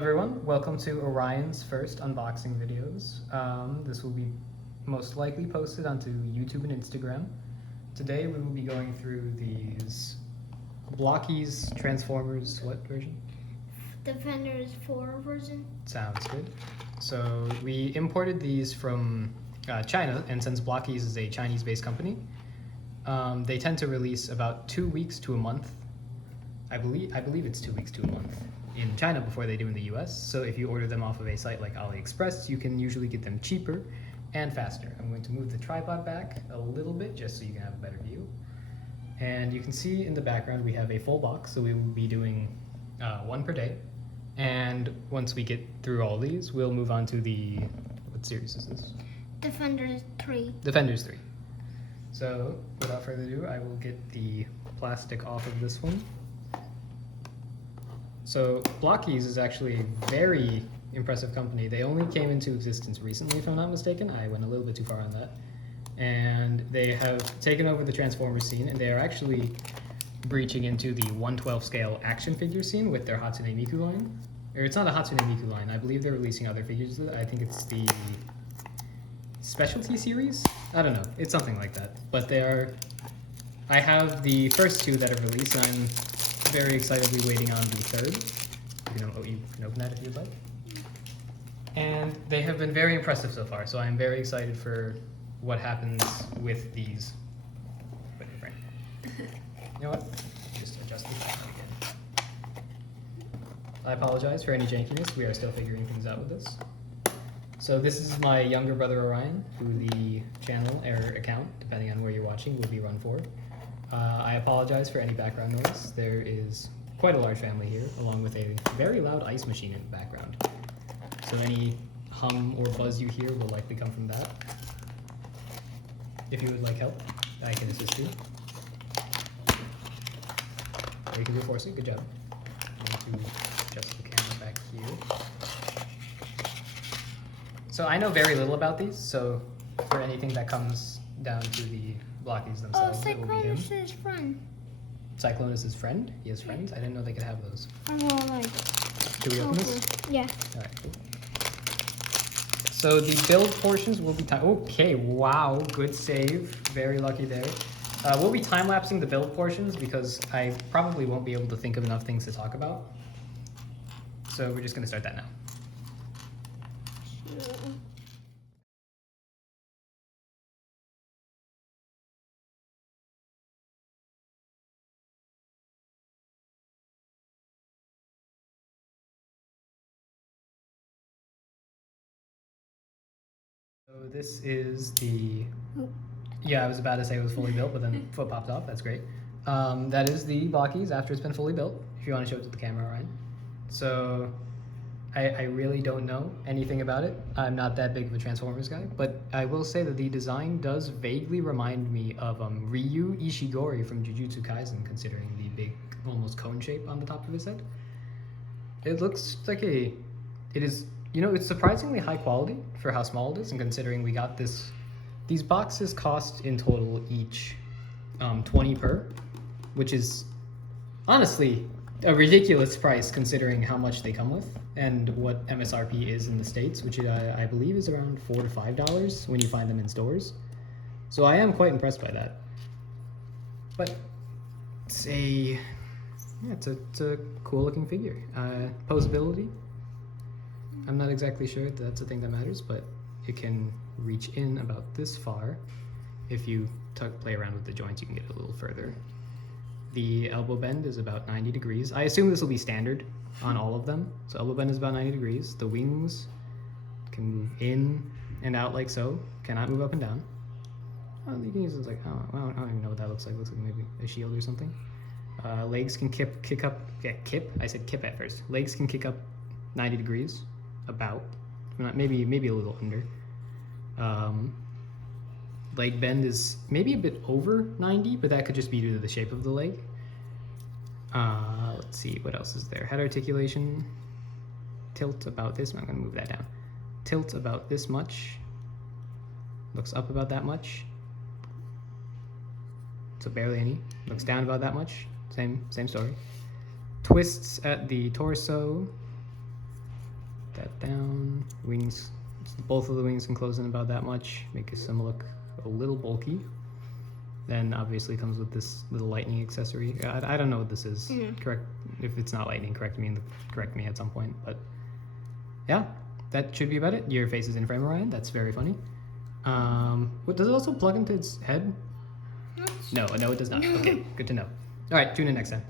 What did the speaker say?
Everyone, welcome to Orion's first unboxing videos. This will be most likely posted onto YouTube and Instagram. Today we will be going through these Blokees Transformers, what version? Defender's 4 version. Sounds good. So we imported these from China, and since Blokees is a Chinese-based company, they tend to release about 2 weeks to a month. I believe it's 2 weeks to a month in China before they do in the US. So if you order them off of a site like AliExpress, you can usually get them cheaper and faster. I'm going to move the tripod back a little bit just so you can have a better view. And you can see in the background we have a full box, so we will be doing one per day. And once we get through all these, we'll move on to the, what series is this? Defender's 3. Defenders 3. So without further ado, I will get the plastic off of this one. So Blokees is actually a very impressive company. They only came into existence recently, if I'm not mistaken. I went a little bit too far on that. And they have taken over the Transformers scene, and they are actually breaching into the 1/12 scale action figure scene with their Hatsune Miku line. Or it's not a Hatsune Miku line. I believe they're releasing other figures. I think it's the specialty series? I don't know. It's something like that. But they are... I have the first two that are released, and I'm very excitedly waiting on the third. You can open that if you'd like. And they have been very impressive so far, so I'm very excited for what happens with these. Wait, right. You know what? Just adjust the camera again. I apologize for any jankiness. We are still figuring things out with this. So this is my younger brother Orion, who the channel or account, depending on where you're watching, will be run for. I apologize for any background noise. There is quite a large family here, along with a very loud ice machine in the background. So any hum or buzz you hear will likely come from that. If you would like help, I can assist you. Or you can do forcing. Good job. I'm going to adjust the camera back here. So I know very little about these, so for anything that comes down to the Blokees themselves, it will be him. Cyclonus' friend. Cyclonus' friend? He has friends? I didn't know they could have those. Well, like... Should we open this? Yeah. Alright, cool. So the build portions will be time... Okay, wow, good save. Very lucky there. We'll be time-lapsing the build portions because I probably won't be able to think of enough things to talk about. So we're just going to start that now. So this is the... Yeah, I was about to say it was fully built, but then foot popped off. That's great. That is the Blokees after it's been fully built, if you want to show it to the camera, Ryan. So I really don't know anything about it. I'm not that big of a Transformers guy, but I will say that the design does vaguely remind me of Ryu Ishigori from Jujutsu Kaisen, considering the big, almost cone shape on the top of his head. It looks like it is, it's surprisingly high quality for how small it is, and considering we got this, these boxes cost in total each 20 per, which is honestly a ridiculous price considering how much they come with and what MSRP is in the States, which I believe is around $4 to $5 when you find them in stores. So I am quite impressed by that. But it's a cool looking figure. Posability, I'm not exactly sure that's the thing that matters, but it can reach in about this far. If you play around with the joints, you can get it a little further. The elbow bend is about 90 degrees. I assume this will be standard on all of them. So elbow bend is about 90 degrees. The wings can move in and out like so. Cannot move up and down. Oh, you can use this like, I don't even know what that looks like. Looks like maybe a shield or something. Legs can kick up. Yeah, kip. I said kip at first. Legs can kick up 90 degrees, about. Maybe a little under. Leg bend is maybe a bit over 90, but that could just be due to the shape of the leg. Let's see, what else is there? Head articulation, tilt about this. I'm gonna move that down. Tilt about this much. Looks up about that much. So barely any. Looks down about that much. Same story. Twists at the torso. that down. Wings, both of the wings can close in about that much. Make him look a little bulky. Then obviously comes with this little lightning accessory. I don't know what this is. Correct, if it's not lightning, correct me at some point. But yeah, that should be about it. Your face is in frame, Orion. That's very funny. What does it also plug into its head? No, it does not. Okay, good to know. All right, tune in next time.